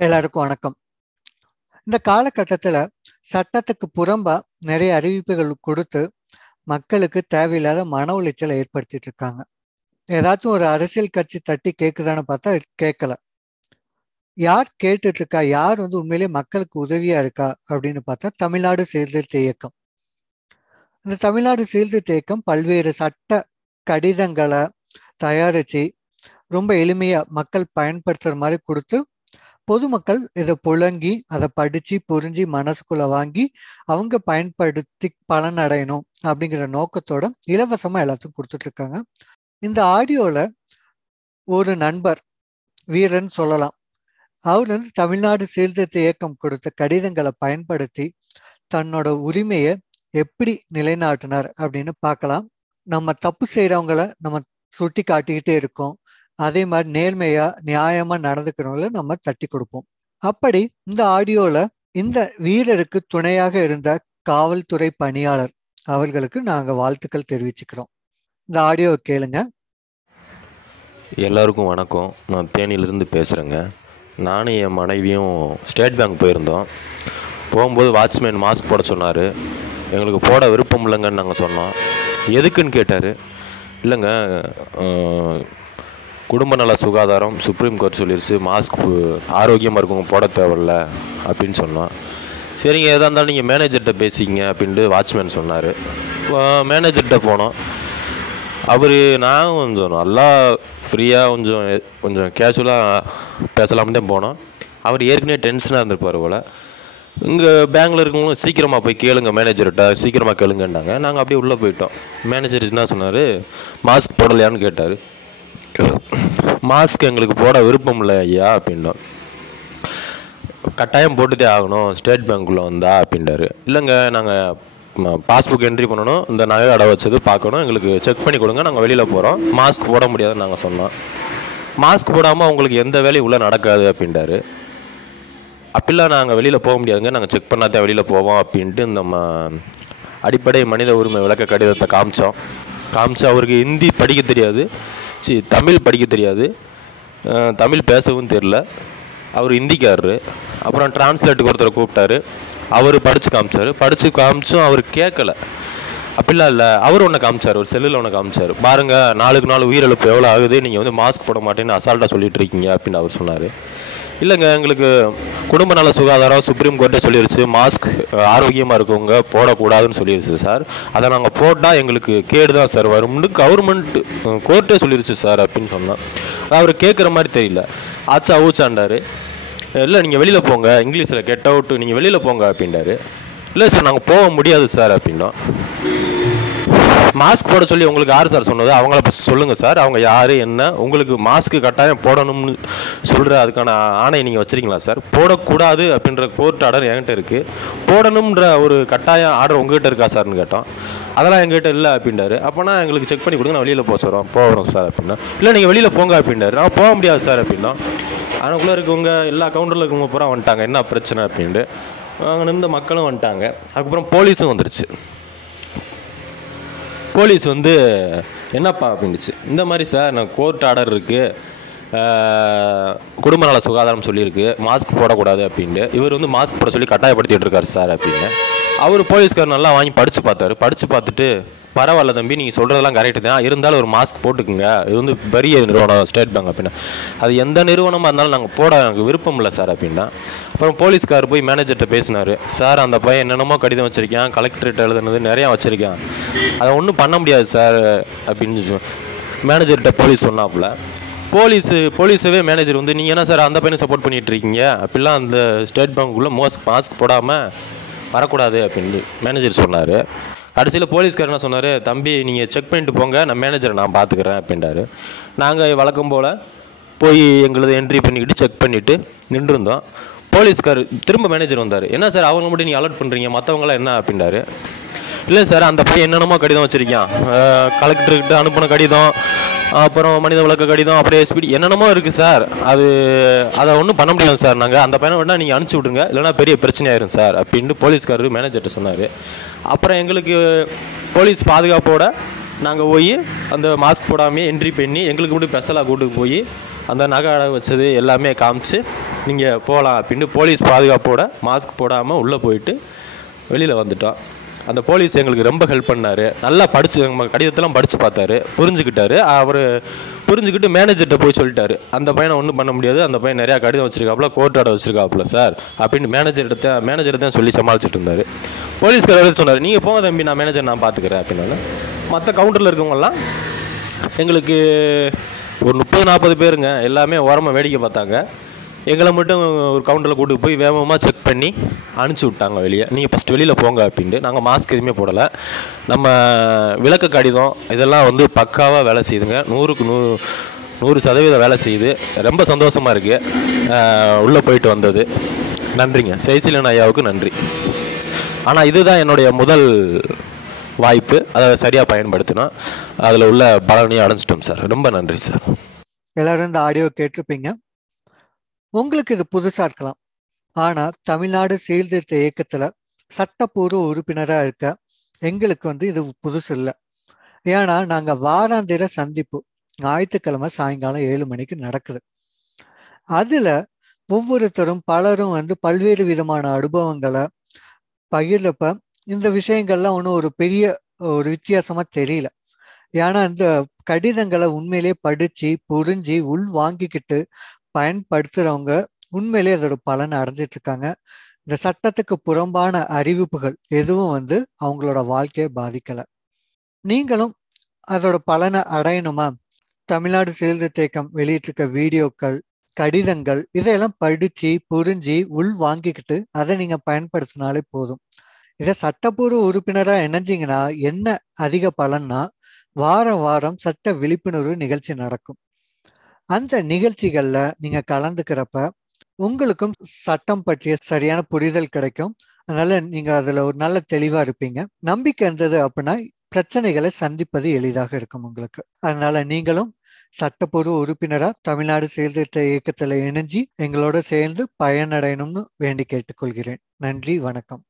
எல்லாருக்கும் வணக்கம். இந்த காலகட்டத்துல சட்டத்துக்கு புறம்பா நிறைய அறிவிப்புகள் கொடுத்து மக்களுக்கு தேவையில்லாத மன உளைச்சலை ஏற்படுத்திட்டு இருக்காங்க. ஏதாச்சும் ஒரு அரசியல் கட்சி தட்டி கேக்குதான்னு பார்த்தா கேட்கல. யார் கேட்டுட்டு இருக்கா, யார் உண்மையிலேயே மக்களுக்கு உதவியா இருக்கா அப்படின்னு பார்த்தா தமிழ்நாடு சீர்திருத்த இயக்கம். இந்த தமிழ்நாடு சீர்திருத்த இயக்கம் பல்வேறு சட்ட கடிதங்களை தயாரிச்சு ரொம்ப எளிமையா மக்கள் பயன்படுத்துற மாதிரி கொடுத்து பொதுமக்கள் இதை புழங்கி அதை படிச்சு புரிஞ்சு மனசுக்குள்ள வாங்கி அவங்க பயன்படுத்தி பலன் அடையணும் அப்படிங்கிற நோக்கத்தோட இலவசமா எல்லாத்துக்கும் கொடுத்துட்டு இருக்காங்க. இந்த ஆடியோல ஒரு நண்பர் வீரன் சொல்லலாம், அவர் தமிழ்நாடு சீர்திருத்த இயக்கம் கொடுத்த கடிதங்களை பயன்படுத்தி தன்னோட உரிமையை எப்படி நிலைநாட்டினார் அப்படின்னு பார்க்கலாம். நம்ம தப்பு செய்யறவங்கள நம்ம சுட்டி காட்டிக்கிட்டே இருக்கோம், அதே மாதிரி நேர்மையா நியாயமா நடந்துக்கிறவங்கள நம்ம தட்டி கொடுப்போம். அப்படி இந்த ஆடியோல இந்த வீரருக்கு துணையாக இருந்த காவல்துறை பணியாளர் அவர்களுக்கு நாங்க வாழ்த்துக்கள் தெரிவிச்சுக்கிறோம். இந்த ஆடியோவை கேளுங்க. எல்லாருக்கும் வணக்கம். நான் தேனியிலிருந்து பேசுகிறேங்க. நானும் என் மனைவியும் ஸ்டேட் பேங்க் போயிருந்தோம். போகும்போது வாட்ச்மேன் மாஸ்க் போட சொன்னார். எங்களுக்கு போட விருப்பம் இல்லைங்கன்னு நாங்கள் சொன்னோம். எதுக்குன்னு கேட்டார். இல்லைங்க, குடும்ப நல சுகாதாரம் சுப்ரீம் கோர்ட் சொல்லிடுச்சு, மாஸ்க் ஆரோக்கியமாக இருக்கவங்க போட தேவையில்ல அப்படின்னு சொன்னோம். சரிங்க, எதாக இருந்தாலும் நீங்கள் மேனேஜர்கிட்ட பேசிக்கிங்க அப்படின்ட்டு வாட்ச்மேன் சொன்னார். மேனேஜர்கிட்ட போனோம். அவர் நான் கொஞ்சம் நல்லா ஃப்ரீயாக கொஞ்சம் கேஷுவலாக பேசலாம்னு தான் போனோம். அவர் ஏற்கனவே டென்ஷனாக இருந்திருப்பார் போல். இங்கே பேங்கில் இருக்கவங்களும் சீக்கிரமாக போய் கேளுங்க, மேனேஜர்கிட்ட சீக்கிரமாக கேளுங்கன்னாங்க. நாங்கள் அப்படியே உள்ளே போயிட்டோம். மேனேஜர் என்ன சொன்னார், மாஸ்க் போடலையான்னு கேட்டார். மாஸ்க் எங்களுக்கு போட விருப்பம் இல்லை ஐயா அப்படின்னோம். கட்டாயம் போட்டுதே ஆகணும் ஸ்டேட் பேங்க்குள்ளே வந்தா அப்படின்றாரு. இல்லைங்க, நாங்கள் பாஸ்புக் என்ட்ரி பண்ணணும், இந்த நகை அடை வச்சது பார்க்கணும், எங்களுக்கு செக் பண்ணி கொடுங்க, நாங்கள் வெளியில் போகிறோம், மாஸ்க் போட முடியாதுன்னு நாங்கள் சொன்னோம். மாஸ்க் போடாமல் உங்களுக்கு எந்த வேலையும் உள்ளே நடக்காது அப்படின்றாரு. அப்படிலாம் நாங்கள் வெளியில் போக முடியாதுங்க, நாங்கள் செக் பண்ணாதான் வெளியில் போவோம் அப்படின்ட்டு நம்ம அடிப்படை மனித உரிமை விளக்க கடிதத்தை காமிச்சா அவருக்கு ஹிந்தி படிக்க தெரியாது, தமிழ் படிக்க தெரியாது, தமிழ் பேசவும் தெரில. அவர் ஹிந்திக்காரரு. அப்புறம் டிரான்ஸ்லேட்டுக்கு ஒருத்தரை கூப்பிட்டாரு. அவர் படித்து காமிச்சும் அவர் கேட்கல. அப்படிலாம் இல்லை, அவர் ஒன்று காமிச்சார், ஒரு செல்லில் ஒன்று காமிச்சார். பாருங்கள், நாளுக்கு நாள் உயிரிழப்பு எவ்வளோ ஆகுது, நீங்கள் மாஸ்க் போட மாட்டேன்னு அசால்ட்டாக சொல்லிட்டு இருக்கீங்க அப்படின்னு அவர் சொன்னார். இல்லைங்க, எங்களுக்கு குடும்ப நல சுகாதாரம் சுப்ரீம் கோர்ட்டே சொல்லிடுச்சு, மாஸ்க் ஆரோக்கியமாக இருக்கவங்க போடக்கூடாதுன்னு சொல்லிடுச்சு சார். அதை நாங்கள் போட்டால் எங்களுக்கு கேடு தான் சார் வரும்னு கவர்மெண்ட் கோர்ட்டே சொல்லிடுச்சு சார் அப்படின்னு சொன்னோம். அவர் கேட்குற மாதிரி தெரியல, ஆச்சா ஊச்சாண்டார். இல்லை, நீங்கள் வெளியில் போங்க, இங்கிலீஷில் கெட் அவுட், நீங்கள் வெளியில் போங்க அப்படின்றாரு. இல்லை சார், நாங்கள் போக முடியாது சார் அப்படின்னோம். மாஸ்க் போட சொல்லி உங்களுக்கு யார் சார் சொன்னது, அவங்கள சொல்லுங்கள் சார், அவங்க யார் என்ன, உங்களுக்கு மாஸ்க்கு கட்டாயம் போடணும்னு சொல்கிற அதுக்கான ஆணை நீங்கள் வச்சுருக்கீங்களா சார்? போடக்கூடாது அப்படின்ற கோர்ட் ஆர்டர் என்கிட்ட இருக்குது, போடணுன்ற ஒரு கட்டாயம் ஆர்டர் உங்கள்கிட்ட இருக்கா சார்னு கேட்டோம். அதெல்லாம் எங்கள்கிட்ட இல்லை அப்படின்றாரு. அப்போனா எங்களுக்கு செக் பண்ணி கொடுங்க, நான் வெளியில் போகிறோம் சார் அப்படின்னா. இல்லை, நீங்கள் வெளியில் போங்க அப்படின்றாரு. நான் போக முடியாது சார் அப்படின்னோம். அதுக்குள்ளே இருக்கவங்க எல்லா கவுண்டரில் இருக்கவங்க பூரா வந்துட்டாங்க, என்ன பிரச்சனை அப்படின்ட்டு. அங்கே நின்ற மக்களும் வந்துட்டாங்க. அதுக்கப்புறம் போலீஸும் வந்துருச்சு. போலீஸ் என்னப்பா அப்படின்னுச்சு, இந்த மாதிரி சார் நான் கோர்ட் ஆர்டர் இருக்குது, குடும்ப நல சுகாதாரம் சொல்லியிருக்கு, மாஸ்க் போடக்கூடாது அப்படின்ட்டு. இவர் மாஸ்க் போட சொல்லி கட்டாயப்படுத்திட்டு இருக்காரு சார் அப்படின்னு. அவர் போலீஸ்கார் நல்லா வாங்கி படித்து பார்த்துட்டு, பரவாயில்ல தம்பி, நீங்கள் சொல்கிறதெல்லாம் கரெக்டு தான், இருந்தாலும் ஒரு மாஸ்க் போட்டுக்குங்க, இது பெரிய நிறுவனம் ஸ்டேட் பேங்க் அப்படின்னா. அது எந்த நிறுவனமாக இருந்தாலும் நாங்கள் போட எனக்கு விருப்பம் இல்லை சார் அப்படின்னா. அப்புறம் போலீஸ்கார் போய் மேனேஜர்கிட்ட பேசினார். சார், அந்த பையன் என்னென்னமோ கடிதம் வச்சுருக்கேன், கலெக்டரேட் எழுதுனது நிறையா வச்சுருக்கேன், அதை ஒன்றும் பண்ண முடியாது சார் அப்படின்னு மேனேஜர்கிட்ட போலீஸ் சொன்னாப்புல. போலீஸவே மேனேஜர் நீங்கள் என்ன சார் அந்த பையனை சப்போர்ட் பண்ணிகிட்டு இருக்கீங்க, அப்படிலாம் அந்த ஸ்டேட் பேங்க்குள்ளே மாஸ்க் போடாமல் வரக்கூடாது அப்படின்னு மேனேஜர் சொன்னார். கடைசியில் போலீஸ்கார் என்ன சொன்னார், தம்பி நீங்கள் செக் பண்ணிட்டு போங்க, நான் மேனேஜரை நான் பார்த்துக்கிறேன் அப்படின்றாரு. நாங்கள் வழக்கம் போல் போய் எங்களது என்ட்ரி பண்ணிக்கிட்டு செக் பண்ணிவிட்டு நின்றுருந்தோம். போலீஸ்கார் திரும்ப மேனேஜர் வந்தார். என்ன சார் அவங்க மட்டும் நீங்கள் அலர்ட் பண்ணுறீங்க, மற்றவங்களாம் என்ன அப்படின்றாரு. இல்லை சார், அந்த பையன் என்னென்னமோ கடிதம் வச்சுருக்கான், கலெக்டர்கிட்ட அனுப்பின கடிதம், அப்புறம் மனித வழக்கு கடிதம், அப்படியே ஸ்பீட் என்னென்னமோ இருக்குது சார், அதை ஒன்றும் பண்ண முடியாது சார், நாங்கள் அந்த பையனை வேணால் நீங்கள் அனுப்பிச்சி விட்ருங்க, இல்லைனா பெரிய பிரச்சனையாயிரும் சார் அப்படின்ட்டு போலீஸ்காரர் மேனேஜர்கிட்ட சொன்னார். அப்புறம் எங்களுக்கு போலீஸ் பாதுகாப்போடு நாங்கள் போய் அந்த மாஸ்க் போடாமல் என்ட்ரி பண்ணி எங்களுக்கு மட்டும் ஸ்பெஷலாக கூட்டு போய் அந்த நகை அடை வச்சது எல்லாமே காமிச்சு நீங்கள் போகலாம் அப்படின்னு போலீஸ் பாதுகாப்போட மாஸ்க் போடாமல் உள்ளே போயிட்டு வெளியில் வந்துட்டோம். அந்த போலீஸ் எங்களுக்கு ரொம்ப ஹெல்ப் பண்ணார். நல்லா படித்து நம்ம கடிதத்தெல்லாம் படித்து பார்த்தாரு, புரிஞ்சுக்கிட்டாரு. அவர் புரிஞ்சுக்கிட்டு மேனேஜர்கிட்ட போய் சொல்லிட்டாரு, அந்த பையனை ஒன்றும் பண்ண முடியாது, அந்த பையன் நிறையா கடிதம் வச்சுருக்காப்புல, கோர்ட் ஆர்டர் வச்சுருக்காப்புல சார் அப்படின்னு மேனேஜர் தான் சொல்லி சமாளிச்சுட்டு இருந்தார். போலீஸ்காரர் சொன்னார், நீங்கள் போங்க தம்பி, நான் மேனேஜர் நான் பார்த்துக்கிறேன் அப்படின்னால. மற்ற கவுண்டரில் இருக்கவங்கலாம் எங்களுக்கு ஒரு 30-40 பேருங்க, எல்லாமே ஓரமாக வேடிக்கை பார்த்தாங்க. எங்களை மட்டும் ஒரு கவுண்டரில் கூட்டு போய் வேகமாக செக் பண்ணி அனுப்பிச்சி விட்டாங்க வெளியே. நீங்கள் ஃபஸ்ட்டு வெளியில் போங்க அப்படின்ட்டு. நாங்கள் மாஸ்க் எதுவுமே போடலை. நம்ம விளக்க கடிதம் இதெல்லாம் வந்து பக்காவாக வேலை செய்யுதுங்க. 100% வேலை செய்யுது. ரொம்ப சந்தோஷமாக இருக்குது உள்ளே போயிட்டு வந்தது. நன்றிங்க, ஜெயசீலன் ஐயாவுக்கு நன்றி. ஆனால் இதுதான் என்னுடைய முதல் வாய்ப்பு, அதை சரியாக பயன்படுத்தினா அதில் உள்ள பலனையும் அடைஞ்சிட்டோம் சார். ரொம்ப நன்றி சார். எல்லாரும் இந்த ஆடியோ கேட்டிருப்பீங்க. உங்களுக்கு இது புதுசா இருக்கலாம். ஆனா தமிழ்நாடு சீர்திருத்த இயக்கத்துல சட்டப்பூர்வ உறுப்பினரா இருக்க எங்களுக்கு இது புதுசு இல்லை. ஏன்னா நாங்க வாராந்திர சந்திப்பு ஞாயிற்றுக்கிழமை சாயங்காலம் 7 மணிக்கு நடக்குது. அதுல ஒவ்வொருத்தரும் பலரும் பல்வேறு விதமான அனுபவங்களை பகிர்றப்ப இந்த விஷயங்கள்லாம் ஒன்றும் ஒரு பெரிய ஒரு வித்தியாசமா தெரியல. ஏன்னா இந்த கடிதங்களை உண்மையிலேயே படிச்சு புரிஞ்சு உள் வாங்கிக்கிட்டு பயன்படுத்துறவங்க உண்மையிலேயே அதோட பலனை அடைஞ்சிட்டு இருக்காங்க. இந்த சட்டத்துக்கு புறம்பான அறிவிப்புகள் எதுவும் அவங்களோட வாழ்க்கையை பாதிக்கல. நீங்களும் அதோட பலனை அடையணுமா? தமிழ்நாடு சீர்திருத்த இயக்கம் வெளியிட்டிருக்க வீடியோக்கள், கடிதங்கள் இதையெல்லாம் படிச்சு புரிஞ்சு உள் வாங்கிக்கிட்டு அதை நீங்க பயன்படுத்தினாலே போதும். இதை சட்டப்பூர்வ உறுப்பினரா இணைஞ்சிங்கன்னா என்ன அதிக பலன்னா, வாரம் வாரம் சட்ட விழிப்புணர்வு நிகழ்ச்சி நடக்கும். அந்த நிகழ்ச்சிகள்ல நீங்க கலந்துக்கிறப்ப உங்களுக்கும் சட்டம் பற்றிய சரியான புரிதல் கிடைக்கும். அதனால நீங்க அதுல ஒரு நல்ல தெளிவா இருப்பீங்க. நம்பிக்கை இருந்தது அப்படின்னா பிரச்சனைகளை சந்திப்பது எளிதாக இருக்கும் உங்களுக்கு. அதனால நீங்களும் சட்டப்பூர்வ உறுப்பினரா தமிழ்நாடு சீர்திருத்த இயக்கத்துல இணைஞ்சி எங்களோட சேர்ந்து பயனடையணும்னு வேண்டி கேட்டுக்கொள்கிறேன். நன்றி, வணக்கம்.